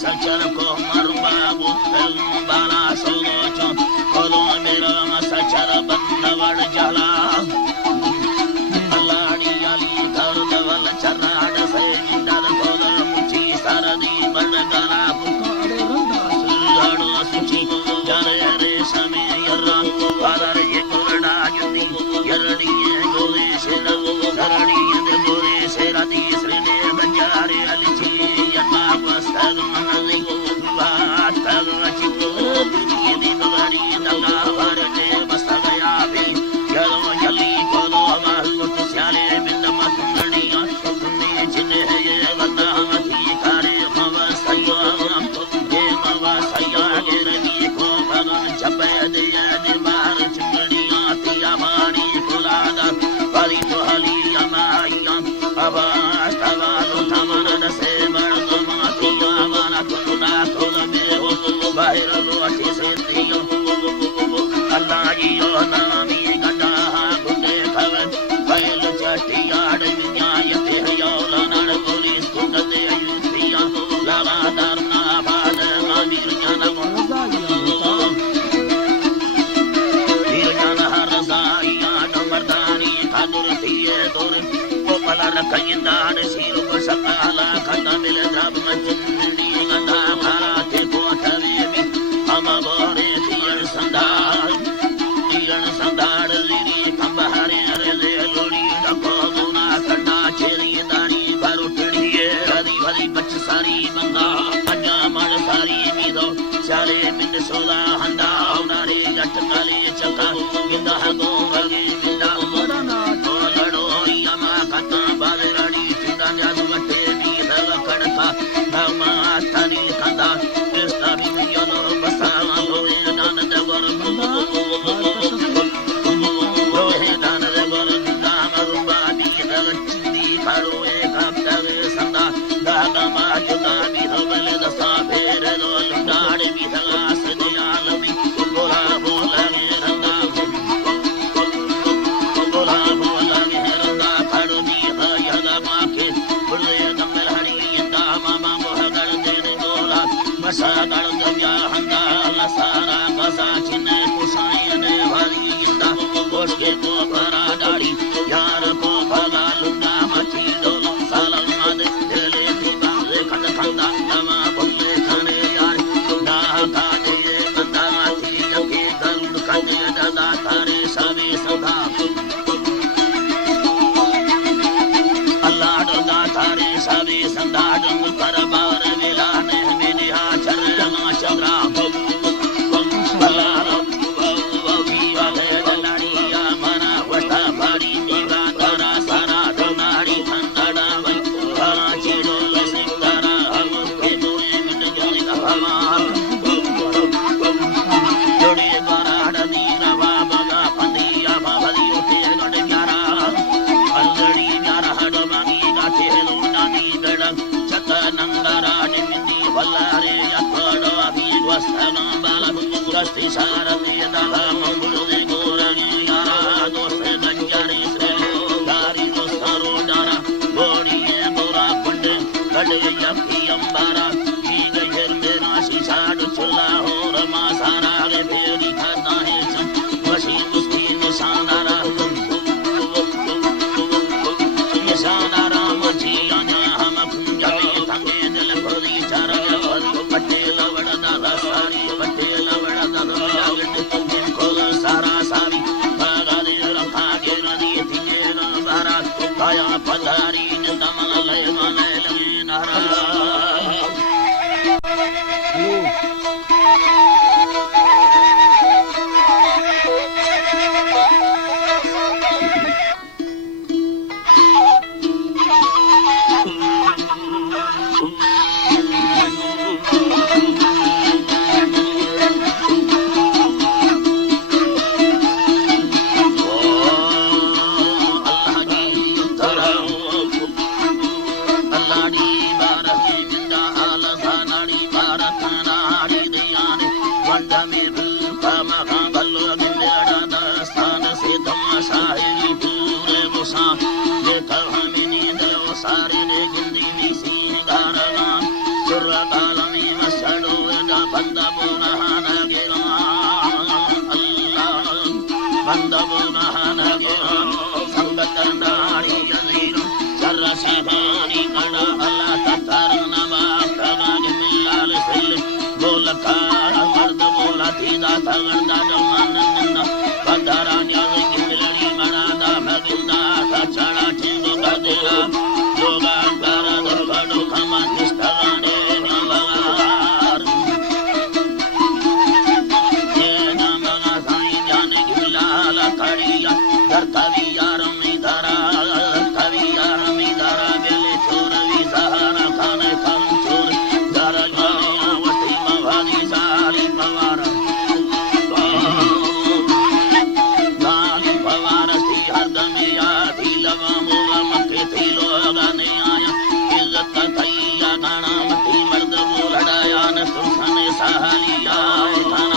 सचर को मरबाबू बाला सोलो चो कोलो मेरा सचर बंदवड़ जला अल्लाड़ी अली दर्द वल चराड से इंदर कोल मुची सरदी बड़गरा पुकारे रंदा सुहाड़ो सुची जरे रे समय यर्रा बादर ये कोरडा जुदी यरड़ी गोले से सरड़ी दे गोले से राती श्रीने बंजारे अली यमा वस्तग मनली बात तगची को ये दी बड़ी दगा भरते बस गया भी यलो यली कोलो महल तुस्याले बिंद मतंगणिया तुमने जिने ये बंदा मथी करे मवसया ये मवसया के रवि को भगन जपे दे दे मार चिंगणिया तिया मारी फुलादा बड़ी तोहली अमाया अबास तवालो तमन से मर्द मातिया माना तुना तोल में हो बाहर लो अच्छे से तियो अल्लाह यो नामी गंडा गुंडे खवन बैल चटियाड़ विन्यायते हयोला नड़ पुलिस कुंडते अयुतिया लावा दरना बाद मामीर ज्ञान वीर हर जाया मर्दानी ठाकुर थिए तोर पलर कयंदार सिर को सकाला खंडा मिल द्रब मचंडी गंधा भाला ते कोठवे में हम बोरे तीर संधार लीरी खंबहारे रे लोड़ी डको गुना कंडा चेरी दानी भरो टिड़िए हरी भरी बच सारी बंदा पंजा मल सारी मीदो चाले मिन सोला हंदा नारे जटकाले चका गिंदा गो वगे मिंदा मरना तो लड़ो यमा कता बालरानी चिंदा जादू मटे भी धल कड़का भमा थानी कंदा इस्ता भी योनो बसा लोए दान दवर लोहे दान दवर दाम रुबा दी धल चिंदी खारो एक हफ्ते संदा दागा माजुदा भी धवल दसा फेर लो लुंडाड़े भी धला सदियाल भी बोला बोला रंगा बोला बोला रंगा खड़ो दी यदा माके बुले दमल हड़ी दा मामा मोहगड़ देने बोला मसा गड़ गया हंदा लसारा गसा चिने कुसायने भरी इंदा कोसके को भरा दाढ़ी यार को भगा लुंडा मची डोलम सालम मादे देले थी बाले खंड खंडा जमा बुले खाने यार लुंडा का दे बंदा माची जके गरुड़ खंडे दादा तारे सवे सदा अल्लाह डोदा तारे सवे सदा डंग कर बार वेला ने मेने हाचर रमा शबरा सारती दला मंगल दे गोरगी यारा दोस्त गंजारी से दारी दोस्तरो डारा गोड़ी गोरा पंडे गड़े यकी अंबारा की गहर मेरा शीशाड चुला हो रमा सारा रे फेरी खाता है चम वशी मुस्ती निशानारा निशानारा मची आना हम कुंजवे तंगे दिल भरी चारा भरी पट्टे लवड़ा दा सारी पट्टे सारा सारी बागारे रखा के नदी थी बारा आया पधारी दमल लय मन लगे नारा सारे ने जिंदगी सी गारना सुर कालमी ಸಡು ಬಂದ ಪುನಃ ಬಂದ ಪುನಃ ಸಂಗತಂದಾಡಿ ಜೀರು ಸರ್ರಸಹಾನಿ ಕಡ ಅಲ್ಲ ತತ್ತರನ ಬಾಕರಾಗ ಮಿಲ್ಲಾಲ ಸೆಲ್ ಗೋಲಕ ಮರ್ದ ಬೋಲ ತೀದ ತಗಂದ ಜಮನನ್ನ ಬಂದರಾನ್ಯಾಗ ಗಿಲ್ಲಡಿ ಮನದ ಭಗಿಂದ ಸಚಳ ಚಿಂಗು ಬದಿಲ ಯೋಗಾಂಕರದ ಕಡು ಕಮ ನಿಷ್ಠಗಾನೆ ನವಗಾರ ಏನ ಮನ ಸಾಯಿ ಜಾನ ಗಿಲ್ಲಾಲ ಕಡಿಯ ಕರ್ತವಿಯಾರ ಮಿದರ ಕವಿಯಾರ ಮಿದರ ಬೆಲೆ ಚೋರವಿ ಸಹನ ಖಾನೆ ಖಾನ್ ಚೋರ ದರ ಜಾವತಿ ಮವಾದಿ ಸಾಲಿ ಪವಾರ ಗಾಲಿ ಪವಾರ ಸಿ ಹರ್ದಮಿಯಾ ದಿಲವ ಮುಗ ಮಕ್ಕೆ ತಿಲೋಗನೆ ಆಯ ಇಜ್ಜತ ಕೈಯ ಗಣಮತಿ ಮರ್ದ ಬೋಲಡಯಾನ ಸುಖನೆ ಸಹಲಿಯಾ ಧನ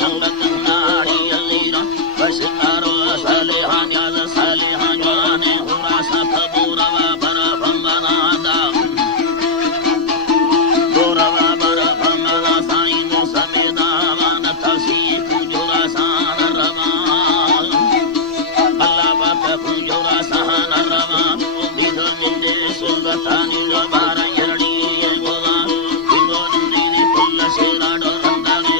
ಸಂಗತ ನಾಡಿಯಲ್ಲಿರ ವಶಕಾರೋ ಸಲಿಹಾನ್ಯಾದ ಸಲಿಹಾನ್ಯಾನೆ ಹುರಾಸ ಕಬೂರವ ಬರ ಬಂಬನಾದ ಗೋರವ ಬರ ಬಂಬನ ಸಾಯಿ ಸಮೇದಾವನ ತಸಿ ಕುಜುರ ಸಾನ ರಮ ಅಲ್ಲಬಕ ಕುಜುರ ಸಹನ ರಮ ವಿಧ ಮುಂದೆ ಸುಗತಾನಿವ ಬಾರ ಎರಡಿ ಗೋದ ವಿಗೋನಿನಿ ಪುಲ್ಲ ಸೇರಾಡೋ ರಂದಾನೆ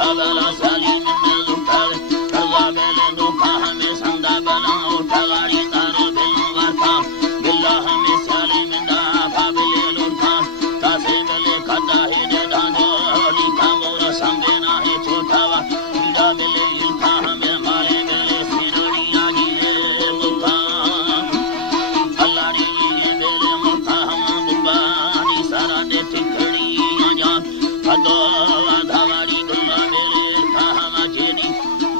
बला साली में लुटावे करवा बेले नोखा हमें संदा बला उठा गाड़ी तारो बेलो वाथा बिल्ला हमें साली में दा बेले लुटा तासे बेले खदा ही दे दानो लिखा मोरा संगे ना है छोटावा कीड़ा बेले लिखा हमें मारे बेले सिरोड़ी लागी रे मुखा अल्लाड़ी ये बेले मुखा हम बुबानी सारा दे ठिकड़ी आजा खदो आधावाड़ी गुल्ला बेले लिखा हम जेनी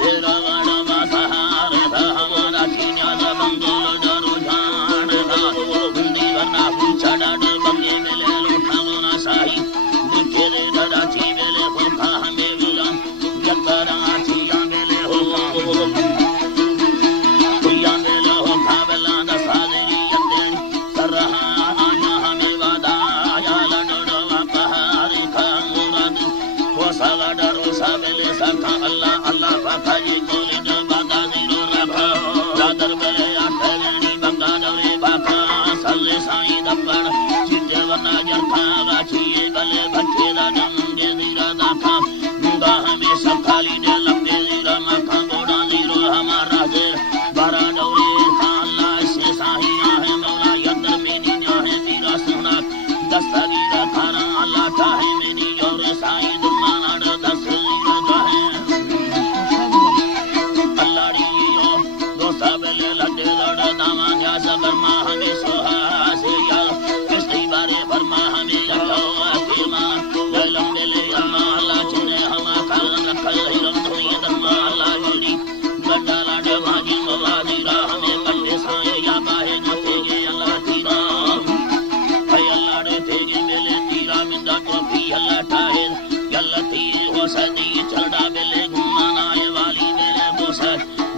बेरा वाड़ा बासहार था हमारा चीना दा बंगोल दारू जान था बुंदी वरना पूछा डाडे बंगे बेले लुठा लोना साही दुखे दे दादा ची बेले फुलखा हमें मिला जगरा चिया बेले हो कुया बेले हो खाबला दा सादरी अंदेन सरहा आना हमें वादा या लडो पहाड़ी का मुराद वो साला डरो साबेले सखा अल्लाह अल्लाह बाखा जी गोली दो बागा जीरो रखा दादर बेले आते वेणी बंगा दरे बाखा सल्ले साईं दब्बड़ चिते वना जरखा गाछी गले बच्चे दा जंगे दीरा दाखा मुंगा हमें सखाली दे लंबे दीरा मखा गोड़ा दीरो हमारा दे बारा दौरे खा अल्लाह से साही आहे मौला यदर मेनी न्याहे दीरा सुना दस्तगीरा खाना अल्लाह चाहे मेनी जोरे साईं दुमाना दस दीरा चाहे अल्लाड़ी यो दोसा बेले लड्डे लड़ दामा या सगरमा हमें सोहा से या किस्ती बारे फरमा हमें लखो अकेमा ललम बेले अम्मा अल्लाह चुने हमा खालन रखल हिरम धोई दम्मा अल्लाह जुड़ी गड्डा लाडे भागी मौला दीरा हमें कंडे साए या बाहे न तेगे अल्लाह तीरा hay Allah de tege mele tira minda topi Allah tahe yalla tir ho sadi chalda bele gumana ye wali bele bosa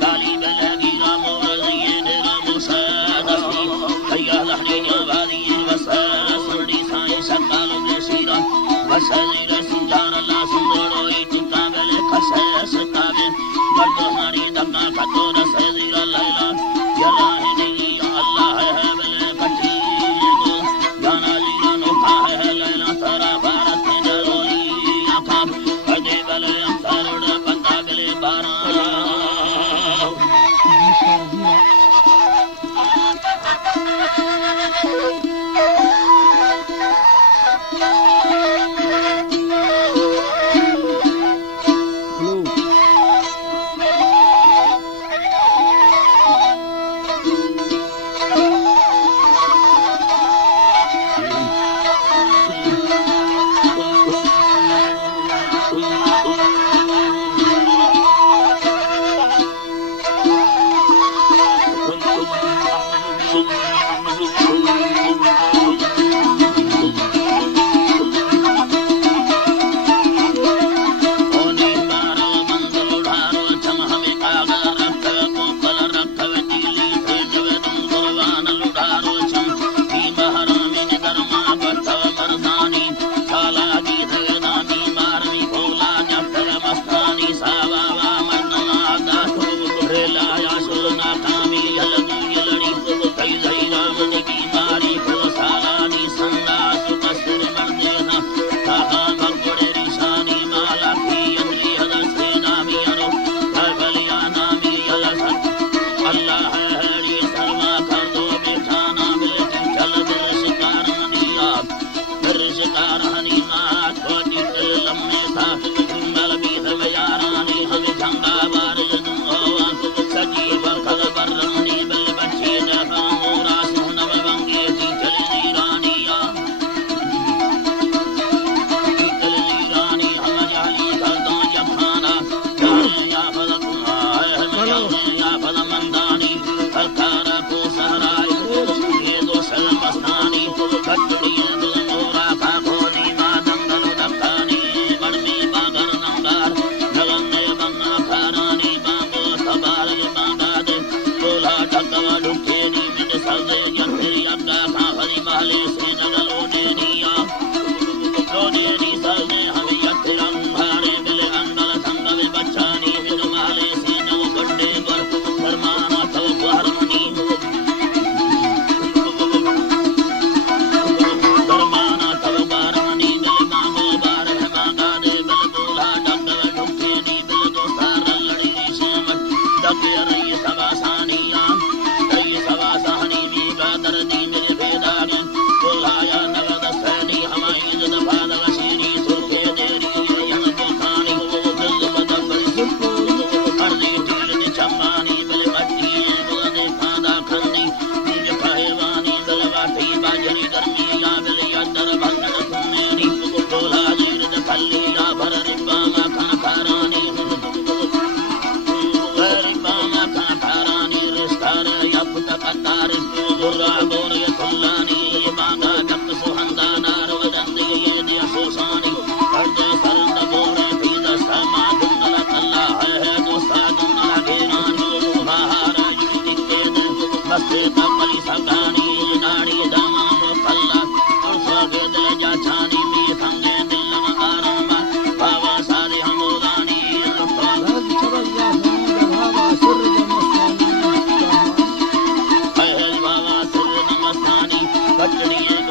dali bele gira mola ye de bosa dasmi hayya lahni ya wali wasa surdi sai sakalo de sira wasali rasinjar Allah sundoro itika bele khasa sakabe bardo hari damna khato da sayira laila ya rahini ya Allah hai bele pati जाना लीला नोखा है लैला सारा भारत में डरोली आखा कदे बले अंसारोड बंदा बले बारा खचड़िए